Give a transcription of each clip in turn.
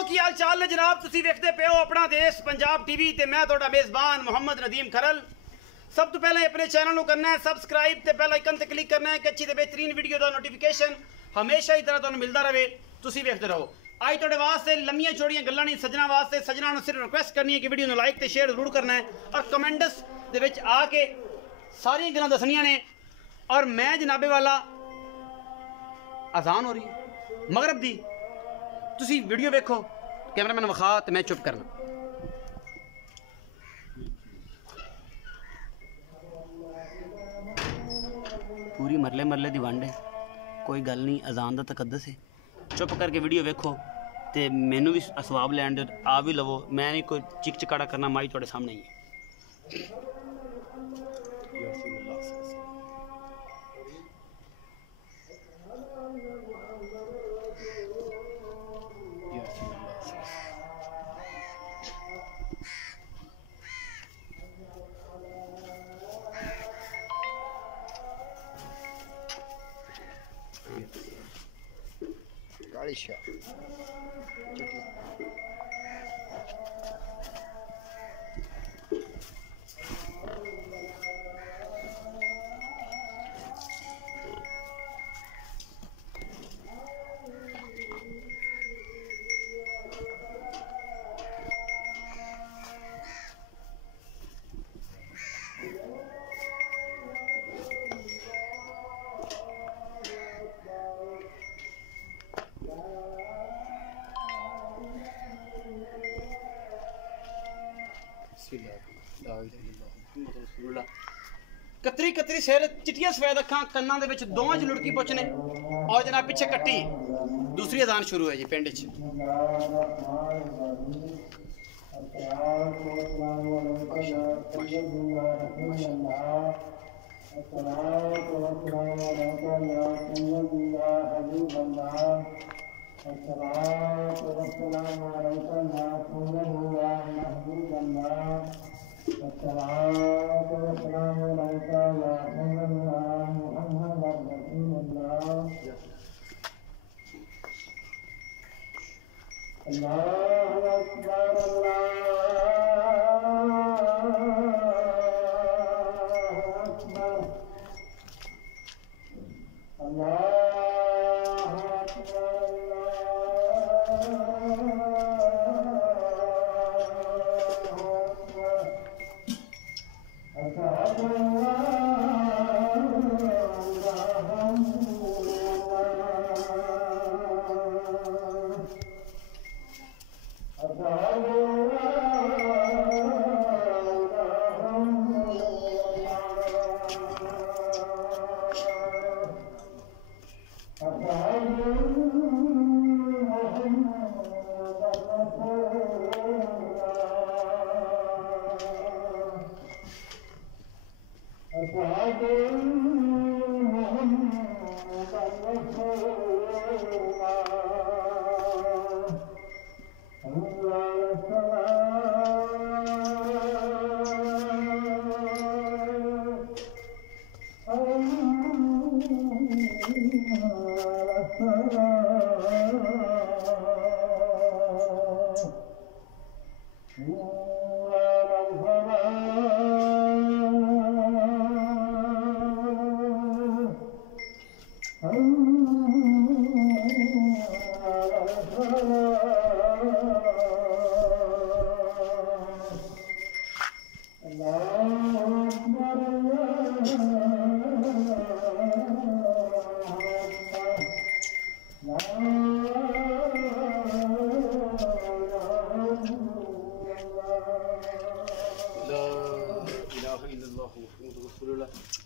जनाबो की हाल चाल ने जनाब तुसी वेखदे पे हो अपना देश पंजाब टीवी ते मैं तुहाडा मेज़बान मोहम्मद नदीम खरल। सब तो पहले अपने चैनल को करना है सबसक्राइब ते बेल आइकन ते क्लिक करना है कि अच्छी ते बेहतरीन वीडियो का नोटिफिकेशन हमेशा ही तरह तुहानू मिलता रहे। तुसी वेखदे रहो। आज तुहाडे वास्ते लम्मियां चौड़ियां गल्लां नहीं सजना वास्ते सजना नूं सिर्फ रिक्वेस्ट करनी है कि वीडियो नूं लाइक ते शेयर जरूर करना है और कमेंट्स दे विच आके सारियां गल्लां दसनियां ने। और मैं जनाबे वाला अजान हो रही है मगरब दी तुसी वीडियो वेखो कैमरामैन विखा तो मैं चुप करना। पूरी मरले मरले दी वंड है कोई गल नहीं अजान दा तकद्दस है। चुप करके वीडियो वेखो तो मैनू भी असवाब लैन दो आ भी लवो। मैं नहीं कोई चिक चिकाड़ा करना माई थोड़े सामने ही है। कतरी कतरी सिर चिट्टियां सफेद अखां कन्ना दे विच दोवां च लुड़की पुछने और जनाब पिछे कट्टी दूसरी अजान शुरू है जी पिंड च।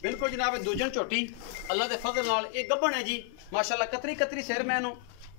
बिल्कुल जनाब दूजन झोटी अल्लाह के फजल नाल एक गब्बन है जी माशाल्लाह कतरी कतरी सिर मैनू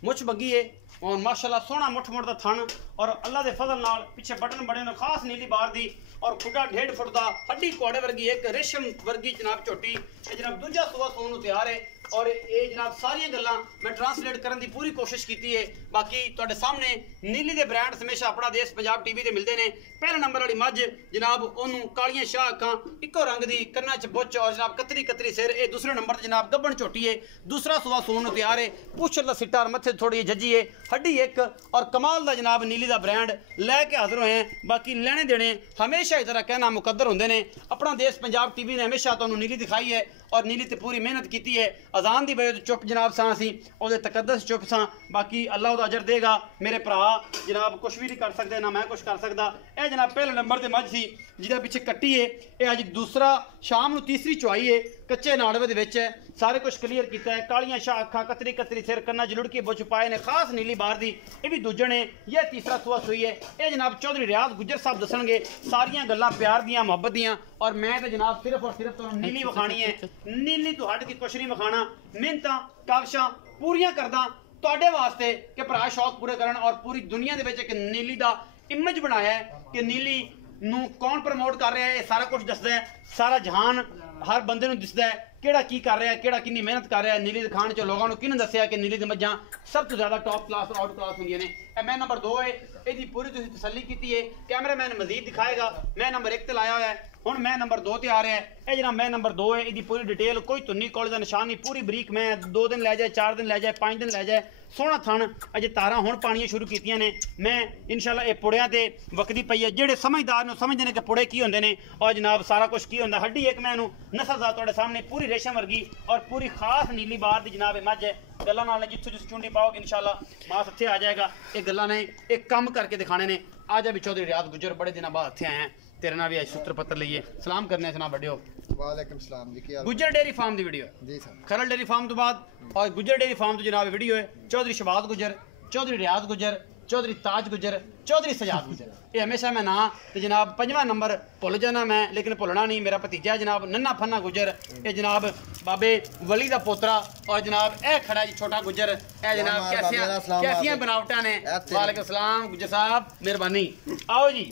मुछ बगी है और माशाल्लाह सोहना मुठ मुठ दा थन और अल्लाह के फजल नाल पिछे बटन बड़े ने खास नीली बार दी और खुडा 1.5 फुट दा हड्डी घोड़े वर्गी एक रेशम वर्गी जनाब झोटी जनाब दूजा सुआ सोन तैयार है। और ये जनाब सारिया गल्लां मैं ट्रांसलेट करने की पूरी कोशिश की है। बाकी तुहाडे सामने नीली दे ब्रांड्स हमेशा अपना देश पंजाब टीवी ते मिलते हैं। पहले नंबर वाली मझ जनाब ओनू कालियां शाह अखां इको रंग दी कन्ना च बुच और जनाब कतरी कतरी सिर। ये दूसरे नंबर ते जनाब गब्बन झोटी है, दूसरा सुबह सून तैयार है, पुछ दा सिट्टा मत्थे थोड़ी जजी है, हड्डी एक और कमाल दा जनाब नीली दा ब्रांड लैके हाजिर होए हैं। बाकी लेने देने हमेशा इस तरह कहना मुकद्दर होंदे ने। अपना देश पंजाब टीवी ने हमेशा तुहानू नीली दिखाई है और नीली ते पूरी मेहनत की है। अजान दी वजह चुप जनाब सां असीं ओहदे तकद्दस चुप सां। बाकी अल्लाह ओहदा अजर देगा। मेरे भरा जनाब कुछ भी नहीं कर सकते, ना मैं कुछ कर सकता। यह जनाब पहले नंबर ते मझ सी जिहदा पिछे कट्टी है। यह अज दूसरा शाम नूं तीसरी चुआई है, कच्चे नाड़वे दे विच है, सारे कुछ क्लीयर किया है। कालियां शाह अखां कतरी कतरी सिर कन्ना जुलड़की बुछ पाए ने, खास नीली बार दी। ये भी दूजे ने, यह तीसरा सुआ सुई है। यह जनाब चौधरी रियाज गुज्जर साहब दसणगे सारियां गल्लां प्यार दियां मुहब्बत दियां। और मैं तो जनाब सिर्फ और सिर्फ तुहानूं नीली विखानी है। नीली तो हट के कुछ नहीं विखाना, मेहनतां काविशां पूरियां करदा तुहाडे वास्ते कि भरा शौक पूरे करन। और पूरी दुनिया दे विच एक नीली दा इमेज बनाया है कि नीली नूं कौन प्रमोट कर रहा है, ये सारा कुछ दसदा है। सारा जहान हर बंदे नूं दिसदा है किहड़ा की कर रहा है, किहड़ा किन्नी मेहनत कर रहा है। नीली दिखाने च लोगों को किन्ने दस्सिया कि नीली दी मझां सब तो ज़्यादा टॉप क्लास और आउट क्लास होंदियां ने। मैं नंबर 2 है, इसकी पूरी तुसीं तसल्ली की है। कैमरामैन मजीद दिखाएगा। मैं नंबर 1 ते लाया हुआ है, हुण मैं नंबर 2 ते आ रहा है। यह जनाब मैं नंबर 2 है, इसकी पूरी डिटेल कोई धुन्नी कॉलेज का निशान नहीं, पूरी बरीक मैं 2 दिन लै जाए, 4 दिन लै जाए, 5 दिन लै जाए। सोहना थन अजे तारा हुण पानियां शुरू कीतियां ने। मैं इंशाल्लाह ये पुड़ियां ते वकदी पई है। जेहड़े समझदार ने समझदे ने कि पुड़े की होंदे ने और जनाब सारा कुछ की होंदा। हड्डी एक मैं नस्लदार तुहाडे सामने पूरी रेशम वर्गी और पूरी खास नीली बार दी जनाब मझ है। गल्लां नाल जित्थों जिस चुंडी पाओगे इंशाल्लाह मास हत्थे आ जाएगा। ये गल्लां ने एक कम करके दिखाने ने। आज भी चौधरी रियाज गुज्जर बड़े दिनों बाद हत्थे आए हैं, तेरे नाल भी आज सूत्र पत्र लईए सलाम करने जना बड़े हो। वालेकुम सलाम जी, क्या गुज्जर डेयरी फार्म दी वीडियो जी सर। खरल डेयरी फार्म तो बाद और गुज्जर डेयरी फार्म तो जनाब वीडियो है। चौधरी शहबाज गुज्जर, चौधरी रियाज गुज्जर, चौधरी ताज गुज्जर, चौधरी सजाद गुज्जर। ये हमेशा मैं ना तो जनाब 5वां नंबर भुल जाना मैं, लेकिन भुलना नहीं। मेरा भतीजा जनाब नन्ना फन्ना गुज्जर, ये जनाब बाबे वली दा पोतरा। और जनाब ए खड़ा जी छोटा गुज्जर। ए जनाब कैसियां बनावटां ने। वालेकुम सलाम गुज्जर साहब, मेहरबानी। आओ जी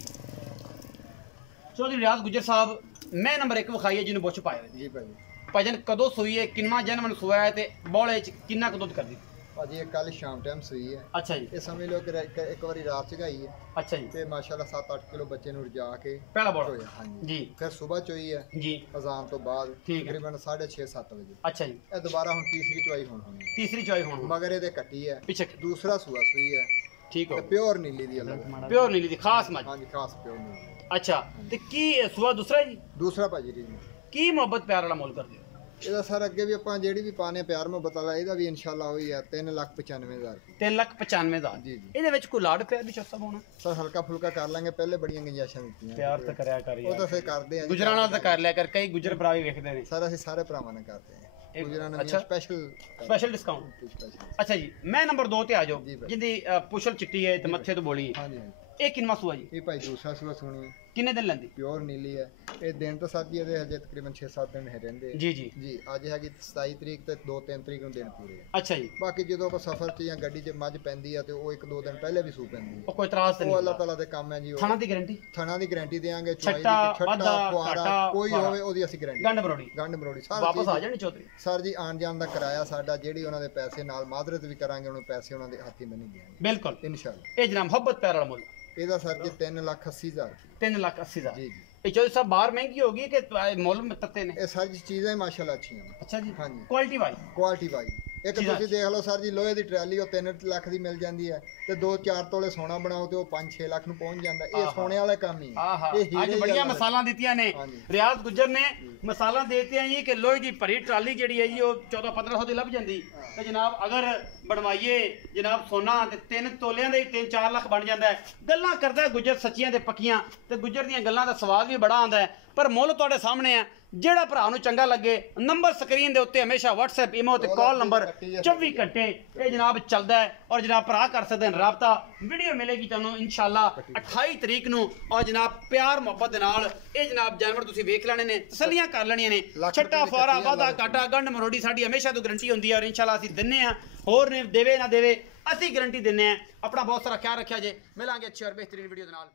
चौधरी रियाज गुज्जर साहब, मैं नंबर 1 विखाई है जिन्होंने बुछ पाया जी भाई। भजन कदों सूई है, किन्ना जन्म सुआ है ते बौले च किन्ना क दुध कर दी? भाजी ये कल शाम टाइम सुई है। अच्छा जी। ये समझ लो कि एक बारी रात चगाई है। अच्छा जी। ते माशाल्लाह 7-8 किलो बच्चे नु रजा के पहला बौल होया। हां जी। फिर सुबह चोई है जी अजान तो बाद ठीक है। तकरीबन 6:30-7 बजे। अच्छा जी। ये दोबारा हुन तीसरी चोई होनी। तीसरी चॉइस होनी मगर ये कट्टी है पीछे दूसरा सुआ सुई है। ठीक हो। ते प्योर नीली दी अलग। प्योर नीली दी खास मज। हां जी खास प्योर नीली। अच्छा ते की सुबह दूसरा जी दूसरा भाजी जी की मोहब्बत प्यार वाला मोल कर दियो? ਇਹਦਾ ਸਰ ਅੱਗੇ ਵੀ ਆਪਾਂ ਜਿਹੜੀ ਵੀ ਪਾਣੇ ਪਿਆਰ ਮੁਹੱਬਤ ਵਾਲਾ ਇਹਦਾ ਵੀ ਇਨਸ਼ਾਅੱਲਾ ਹੋਈ ਹੈ 3,95,000 3,95,000। ਜੀ ਜੀ। ਇਹਦੇ ਵਿੱਚ ਕੋਈ ਲਾਡ ਪਿਆਰ ਵੀ ਚੌਸਾ ਹੋਣਾ? ਸਰ ਹਲਕਾ ਫੁਲਕਾ ਕਰ ਲਾਂਗੇ, ਪਹਿਲੇ ਬੜੀਆਂ ਗੁੰਜਾਇਸ਼ਾਂ ਦਿੱਤੀਆਂ। ਪਿਆਰ ਤਾਂ ਕਰਿਆ ਕਰ ਉਹ ਤਾਂ ਫੇਰ ਕਰਦੇ ਆ ਜੀ। ਗੁਜਰਾਂ ਨਾਲ ਤਾਂ ਕਰ ਲਿਆ ਕਰ, ਕਈ ਗੁਜਰ ਭਰਾ ਵੀ ਵੇਖਦੇ ਨੇ। ਸਰ ਅਸੀਂ ਸਾਰੇ ਭਰਾਵਾਂ ਨੇ ਕਰਦੇ ਆ ਗੁਜਰਾਂ ਨਾਲ ਅੱਛਾ। Special discount. ਸਪੈਸ਼ਲ। ਅੱਛਾ ਜੀ ਮੈਂ ਨੰਬਰ 2 ਤੇ ਆ ਜਾਓ, ਜੀ ਭਾਈ। ਜਿੰਦੀ ਪੁਸ਼ਲ ਚਿੱਟੀ ਹੈ ਤੇ ਮੱਥੇ ਤੋਂ ਬੋਲੀ ਹੈ। ਹਾਂਜੀ ਹਾਂਜੀ। ਇਹ ਕਿੰਨਾ ਸੂਆ ਜੀ? ਇਹ ਭਾਈ ਦੂਸਰਾ ਸੂਆ ਸੁਣੀ ਕਿੰਨੇ ਦਿਨ ਲੈਂਦੀ? ਪਿਓਰ ਨੀਲੀ ਹੈ। ਇਹ ਦਿਨ ਤਾਂ ਸਰ ਜੀ ਇਹਦੇ ਹਜੇ ਤਕਰੀਬਨ 6-7 ਦਿਨ ਹੈ ਰਹਿੰਦੇ ਜੀ ਜੀ ਜੀ। ਅੱਜ ਹੈਗੀ 27 ਤਰੀਕ ਤੇ 2-3 ਤਰੀਕ ਨੂੰ ਦਿਨ ਪੂਰੇ ਆ। ਅੱਛਾ ਜੀ। ਬਾਕੀ ਜਦੋਂ ਆਪਾਂ ਸਫ਼ਰ 'ਚ ਜਾਂ ਗੱਡੀ 'ਚ ਮੱਝ ਪੈਂਦੀ ਆ ਤੇ ਉਹ 1-2 ਦਿਨ ਪਹਿਲੇ ਵੀ ਸੂ ਪੈਂਦੀ ਹੈ। ਉਹ ਕੋਈ ਇਤਰਾਜ਼ ਤਾਂ ਉਹ ਨਹੀਂ? ਅੱਲਾਹ ਤਾਲਾ ਦੇ ਕੰਮ ਹੈ ਜੀ। ਥਾਣਾ ਦੀ ਗਾਰੰਟੀ? ਥਣਾ ਦੀ ਗਾਰੰਟੀ ਦੇਾਂਗੇ। ਛੱਟਾ, ਵਾਧਾ, ਘਾਟਾ, ਕੋਈ ਫੁਆਰਾ। ਹੋਵੇ ਉਹਦੀ ਅਸੀਂ ਗਾਰੰਟੀ। ਗੰਢ ਮਰੋੜੀ ਗੰਢ ਮਰੋੜੀ ਵਾਪਸ ਆ ਜਾਣੀ ਚੌਧਰੀ? ਸਰ ਜੀ ਆਣ ਜਾਣ ਦਾ ਕਿਰਾਇਆ ਸਾਡਾ, ਜਿਹੜੀ ਉਹਨਾਂ ਦੇ ਪੈਸੇ ਨਾਲ ਮਾਦਰਤ ਵੀ ਕਰਾਂਗੇ, ਉਹਨੂੰ ਪੈਸੇ ਉਹਨਾਂ ਦੇ ਹੱਥੀ ਨਹੀਂ ਦੇਵਾਂਗੇ ਬਿਲਕੁਲ ਇਨਸ਼ਾਅੱਲਾ। ਇਹ ਜਨਾਬ ਮੁਹੱਬਤ ਪਿਆਰ ਵਾਲਾ ਮੁੱਲ ਇਹਦਾ ਸਰ ਜੀ 3,80,000 3,80,000। ਜੀ ਜੀ। ਇਹ ਚੌਧਰੀ ਸਾਹਿਬ ਬਾਹਰ ਮਹਿੰਗੀ ਹੋਗੀ ਕਿ ਮੁੱਲ में ਤੱਤੇ ਨੇ? ਇਹ ਸਰ ਜੀ ਚੀਜ਼ਾਂ ਹੀ ਮਾਸ਼ਾਅੱਲਾ ਅੱਛੀਆਂ ਨੇ। ਅੱਛਾ ਜੀ। ਹਾਂਜੀ। ਕੁਆਲਿਟੀ ਵਾਈ ਕੁਆਲਿਟੀ ਵਾਈ ਇੱਕ ਚੀਜ਼ਾਂ ਤੁਸੀਂ ਦੇਖ ਲਓ ਸਰ ਜੀ, ਲੋਹੇ ਦੀ ਟਰਾਲੀ ਉਹ 3 ਲੱਖ ਦੀ ਮਿਲ ਜਾਂਦੀ ਹੈ ਤੇ 2-4 ਤੋਲੇ ਸੋਨਾ ਬਣਾਓ ਤੇ ਉਹ 5-6 ਲੱਖ ਨੂੰ ਪਹੁੰਚ ਜਾਂਦਾ। ਇਹ ਸੋਨੇ ਵਾਲਾ ਕੰਮ ਹੀ ਹੈ। ਆਹਾ ਇਹ ਹੀਰੇ ਅੱਜ ਬੜੀਆਂ ਮਸਾਲਾਂ ਦਿੱਤੀਆਂ ਨੇ ਹਾਂਜੀ। ਰਿਆਜ਼ ਗੁੱਜਰ ਨੇ। ਮਸਾਲਾਂ ਦੇਤੀਆਂ ਜੀ ਕਿ ਲੋਹੇ ਦੀ ਭਰੀ ਟਰਾਲੀ ਜਿਹੜੀ ਹੈ ਜੀ ਉਹ 14-1500 ਦੀ ਲੱਭ ਜਾਂਦੀ ਤੇ ਜਨਾਬ ਅਗਰ ਬਣਵਾਈਏ ਜਨਾਬ ਸੋਨਾ ਤੇ 3 ਤੋਲਿਆਂ ਦੇ 3-4 ਲੱਖ ਬਣ ਜਾਂਦਾ ਹੈ। ਗੱਲਾਂ ਕਰਦਾ ਗੁੱਜਰ ਸੱਚੀਆਂ ਤੇ ਪੱਕੀਆਂ ਤੇ ਗੁੱਜਰ ਦੀਆਂ ਗੱਲਾਂ ਦਾ ਸਵਾਦ ਵੀ ਬੜਾ ਆਉਂਦਾ ਹੈ। ਪਰ ਮੁੱਲ ਤੁਹਾਡੇ ਸਾਹਮਣੇ ਹੈ। ਜਿਹੜਾ ਭਰਾ ਨੂੰ ਚੰਗਾ ਲੱਗੇ ਨੰਬਰ ਸਕਰੀਨ ਦੇ ਉੱਤੇ ਹਮੇਸ਼ਾ WhatsApp ਈਮੋ ਤੇ ਕਾਲ ਨੰਬਰ 24 ਘੰਟੇ ਇਹ ਜਨਾਬ ਚੱਲਦਾ ਹੈ ਔਰ ਜਨਾਬ ਭਰਾ ਕਰ ਸਕਦੇ ਨੇ ਰਾਬਤਾ। ਵੀਡੀਓ ਮਿਲੇਗੀ ਤੁਹਾਨੂੰ ਇਨਸ਼ਾਅੱਲਾ 28 ਤਰੀਕ ਨੂੰ ਔਰ ਜਨਾਬ ਪਿਆਰ ਮੁਹੱਬਤ ਦੇ ਨਾਲ ਇਹ ਜਨਾਬ ਜਾਨਵਰ ਤੁਸੀਂ ਵੇਖ ਲੈਣੇ ਨੇ, ਤਸੱਲੀਆਂ ਕਰ ਲੈਣੀਆਂ ਨੇ। ਛੱਟਾ ਫੁਆਰਾ ਵਾਧਾ ਘਾਟਾ ਗੰਢ ਮਰੋੜੀ ਸਾਡੀ ਹਮੇਸ਼ਾ ਤੋਂ ਗਰੰਟੀ ਹੁੰਦੀ ਹੈ ਔਰ ਇਨਸ਼ਾਅੱਲਾ ਅਸੀਂ ਦਿੰਨੇ ਆ। ਹੋਰ ਨੇ ਦੇਵੇ ਨਾ ਦੇਵੇ ਅਸੀਂ ਗਰੰਟੀ ਦਿੰਨੇ ਆ। ਆਪਣਾ ਬਹੁਤ ਸਾਰਾ ਖਿਆਲ ਰੱਖਿਆ ਜੇ। ਮਿਲਾਂਗੇ ਅੱਛੀ ਔਰ ਬਿਹਤਰੀਨ ਵੀਡੀਓ ਦੇ ਨਾਲ।